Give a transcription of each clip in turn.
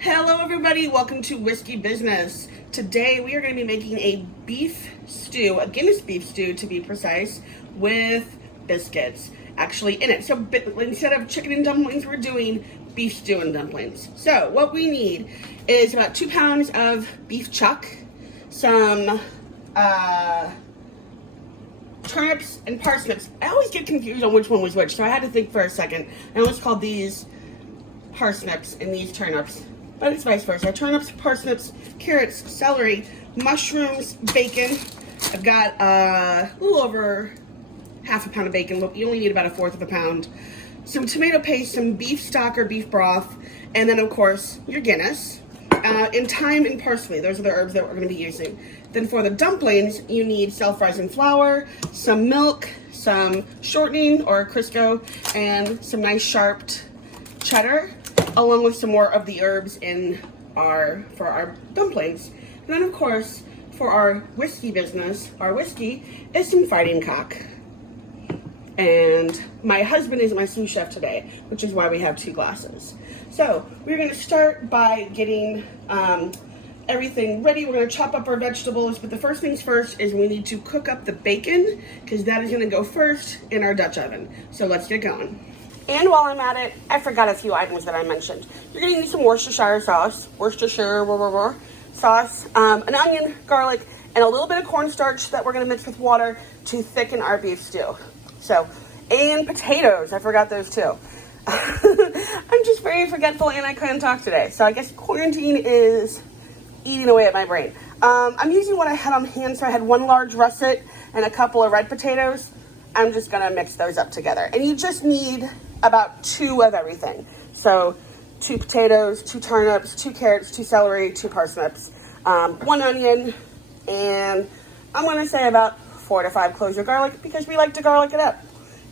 Hello everybody, welcome to Whiskey Business. Today we are going to be making a beef stew, a Guinness beef stew to be precise, with biscuits actually in it. So instead of chicken and dumplings, we're doing beef stew and dumplings. So what we need is about 2 pounds of beef chuck, some turnips and parsnips. I always get confused on which one was which, so I had to think for a second. I always called these parsnips and these turnips, but it's vice versa. Turnips, parsnips, carrots, celery, mushrooms, bacon. I've got a little over half a pound of bacon, but you only need about a fourth of a pound. Some tomato paste, some beef stock or beef broth, and then of course your Guinness, and thyme and parsley. Those are the herbs that we're going to be using. Then for the dumplings, you need self-rising flour, some milk, some shortening or Crisco, and some nice sharped cheddar, along with some more of the herbs for our dumplings. And then of course, for our whiskey business, our whiskey is some fighting cock. And my husband is my sous chef today, which is why we have 2 glasses. So we're going to start by getting everything ready. We're going to chop up our vegetables, but the first things first is we need to cook up the bacon, because that is going to go first in our Dutch oven. So let's get going. And while I'm at it, I forgot a few items that I mentioned. You're going to need some Worcestershire sauce, sauce, an onion, garlic, and a little bit of cornstarch that we're going to mix with water to thicken our beef stew. So, and potatoes, I forgot those too. I'm just very forgetful and I couldn't talk today. So I guess quarantine is eating away at my brain. I'm using what I had on hand, so I had 1 large russet and a couple of red potatoes. I'm just gonna mix those up together. And you just need about 2 of everything. So 2 potatoes, 2 turnips, 2 carrots, 2 celery, 2 parsnips, 1 onion, and I'm gonna say about 4 to 5 cloves of garlic, because we like to garlic it up.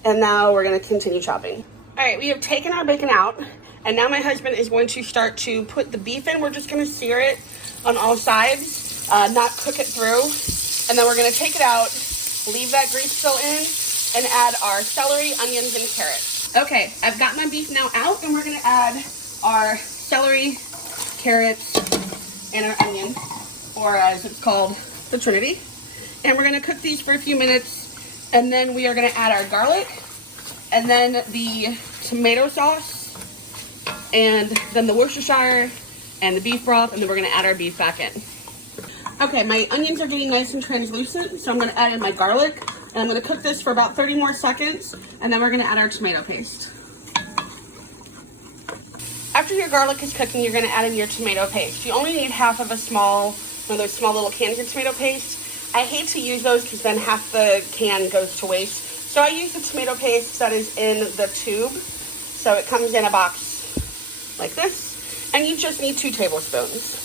And now we're gonna continue chopping. All right, we have taken our bacon out, and now my husband is going to start to put the beef in. We're just gonna sear it on all sides, not cook it through. And then we're gonna take it out, leave that grease still in, and add our celery, onions, and carrots. Okay, I've got my beef now out, and we're gonna add our celery, carrots, and our onion, or as it's called, the Trinity. And we're gonna cook these for a few minutes, and then we are gonna add our garlic, and then the tomato sauce, and then the Worcestershire, and the beef broth, and then we're gonna add our beef back in. Okay, my onions are getting nice and translucent, so I'm gonna add in my garlic, and I'm gonna cook this for about 30 more seconds, and then we're gonna add our tomato paste. After your garlic is cooking, you're gonna add in your tomato paste. You only need half of one of those small little cans of tomato paste. I hate to use those because then half the can goes to waste. So I use the tomato paste that is in the tube. So it comes in a box like this, and you just need 2 tablespoons.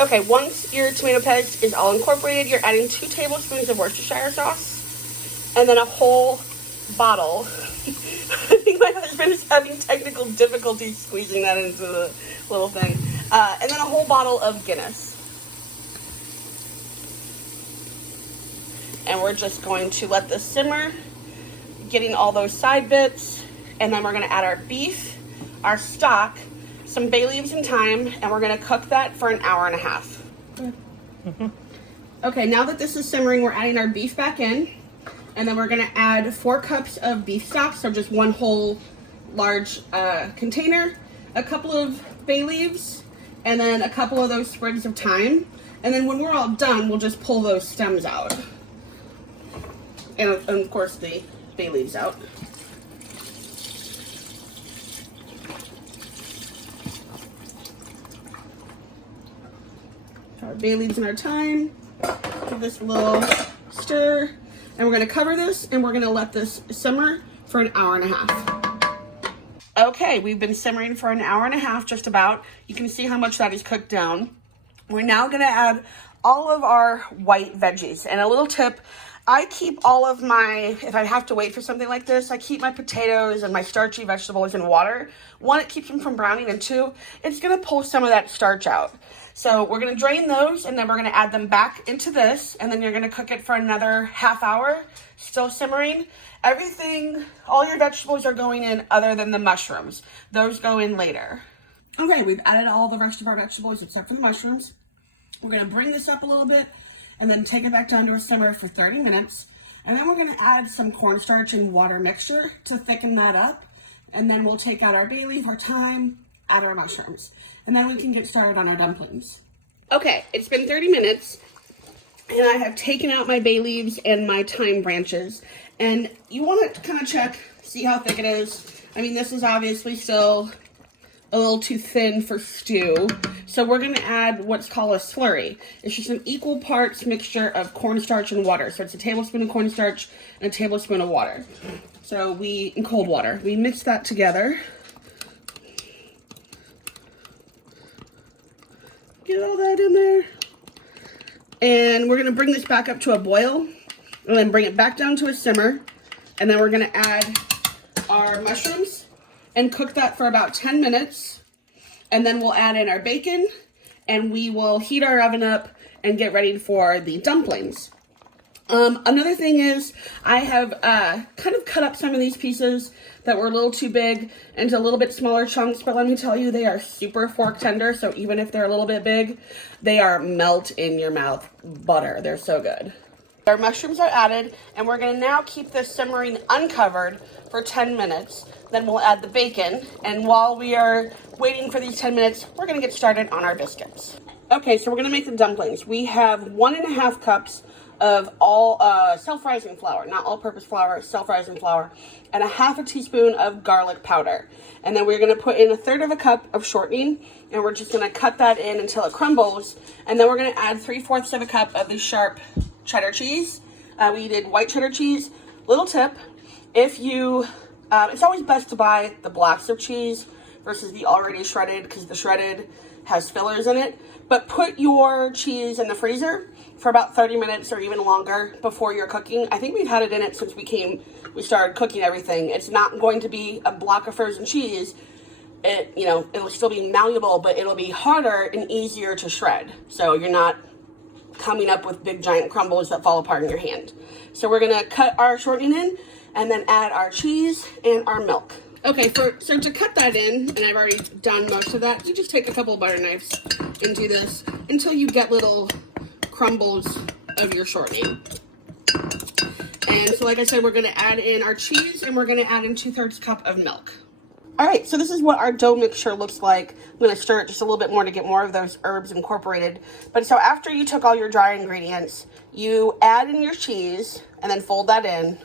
Okay, once your tomato paste is all incorporated, you're adding 2 tablespoons of Worcestershire sauce, and then a whole bottle. I think my husband is having technical difficulties squeezing that into the little thing. And then a whole bottle of Guinness. And we're just going to let this simmer, getting all those side bits, and then we're gonna add our beef, our stock, some bay leaves and thyme, and we're gonna cook that for 1.5 hours. Okay, now that this is simmering, we're adding our beef back in, and then we're gonna add 4 cups of beef stock, so just 1 whole large container, a couple of bay leaves, and then a couple of those sprigs of thyme. And then when we're all done, we'll just pull those stems out. And of course the bay leaves out. Our bay leaves and our thyme. Give this a little stir. And we're gonna cover this, and we're gonna let this simmer for 1.5 hours. Okay, we've been simmering for 1.5 hours just about. You can see how much that is cooked down. We're now gonna add all of our white veggies. And a little tip, I keep all of my, if I have to wait for something like this, I keep my potatoes and my starchy vegetables in water. 1, it keeps them from browning, and 2, it's gonna pull some of that starch out. So we're gonna drain those, and then we're gonna add them back into this, and then you're gonna cook it for another ½ hour, still simmering. Everything, all your vegetables are going in other than the mushrooms. Those go in later. Okay, we've added all the rest of our vegetables except for the mushrooms. We're gonna bring this up a little bit and then take it back down to a simmer for 30 minutes. And then we're gonna add some cornstarch and water mixture to thicken that up. And then we'll take out our bay leaf, our thyme, add our mushrooms. And then we can get started on our dumplings. Okay, it's been 30 minutes and I have taken out my bay leaves and my thyme branches. And you wanna kind of check, see how thick it is. I mean, this is obviously still a little too thin for stew. So we're gonna add what's called a slurry. It's just an equal parts mixture of cornstarch and water. So it's a tablespoon of cornstarch and a tablespoon of water. So in cold water, we mix that together. Get all that in there. And we're gonna bring this back up to a boil and then bring it back down to a simmer. And then we're gonna add our mushrooms and cook that for about 10 minutes. And then we'll add in our bacon and we will heat our oven up and get ready for the dumplings. Another thing is I have kind of cut up some of these pieces that were a little too big into a little bit smaller chunks, but let me tell you, they are super fork tender. So even if they're a little bit big, they are melt in your mouth butter. They're so good. Our mushrooms are added and we're gonna now keep this simmering uncovered for 10 minutes. Then we'll add the bacon. And while we are waiting for these 10 minutes, we're gonna get started on our biscuits. Okay, so we're gonna make the dumplings. We have 1.5 cups of all self-rising flour, not all-purpose flour, self-rising flour, and 1/2 teaspoon of garlic powder. And then we're gonna put in 1/3 cup of shortening, and we're just gonna cut that in until it crumbles. And then we're gonna add 3/4 cup of the sharp cheddar cheese. We did white cheddar cheese. Little tip, if you, it's always best to buy the blocks of cheese versus the already shredded, because the shredded has fillers in it. But put your cheese in the freezer for about 30 minutes or even longer before you're cooking. I think we've had it in it since we started cooking everything. It's not going to be a block of frozen cheese. It'll still be malleable, but it'll be harder and easier to shred. So you're not coming up with big giant crumbles that fall apart in your hand. So we're gonna cut our shortening in and then add our cheese and our milk. Okay, so to cut that in, and I've already done most of that, you just take a couple of butter knives and do this until you get little crumbles of your shortening. And so like I said, we're gonna add in our cheese and we're gonna add in 2/3 cup of milk. All right, so this is what our dough mixture looks like. I'm gonna stir it just a little bit more to get more of those herbs incorporated. But so after you took all your dry ingredients, you add in your cheese and then fold that in,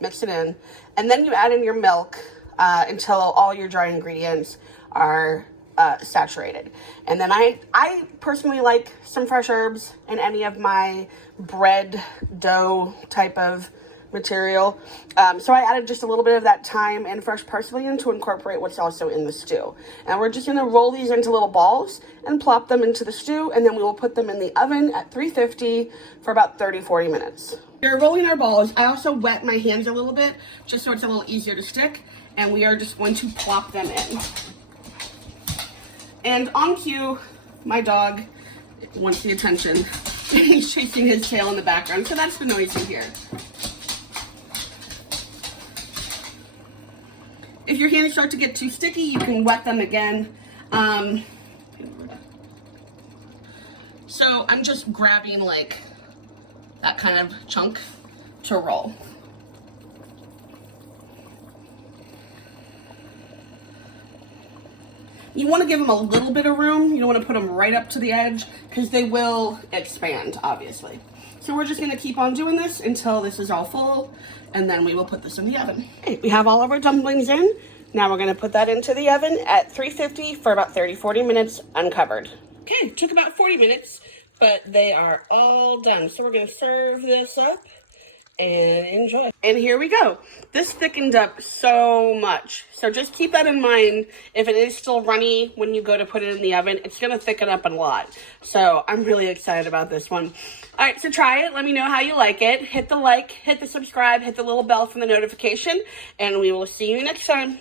mix it in, and then you add in your milk until all your dry ingredients are saturated. And then I personally like some fresh herbs in any of my bread dough type of material. So I added just a little bit of that thyme and fresh parsley in to incorporate what's also in the stew. And we're just gonna roll these into little balls and plop them into the stew, and then we will put them in the oven at 350 for about 30-40 minutes. We're rolling our balls. I also wet my hands a little bit just so it's a little easier to stick, and we are just going to plop them in. And on cue, my dog wants the attention. He's chasing his tail in the background, so that's the noise you hear. If your hands start to get too sticky, you can wet them again. So I'm just grabbing like that kind of chunk to roll. You want to give them a little bit of room. You don't want to put them right up to the edge because they will expand, obviously. So we're just going to keep on doing this until this is all full, and then we will put this in the oven. Okay, we have all of our dumplings in. Now we're going to put that into the oven at 350 for about 30-40 minutes uncovered. Okay, it took about 40 minutes, but they are all done. So we're going to serve this up and enjoy. And here we go. This thickened up so much. So just keep that in mind. If it is still runny when you go to put it in the oven, it's going to thicken up a lot. So I'm really excited about this one. All right, so try it. Let me know how you like it. Hit the like, hit the subscribe, hit the little bell for the notification, and we will see you next time.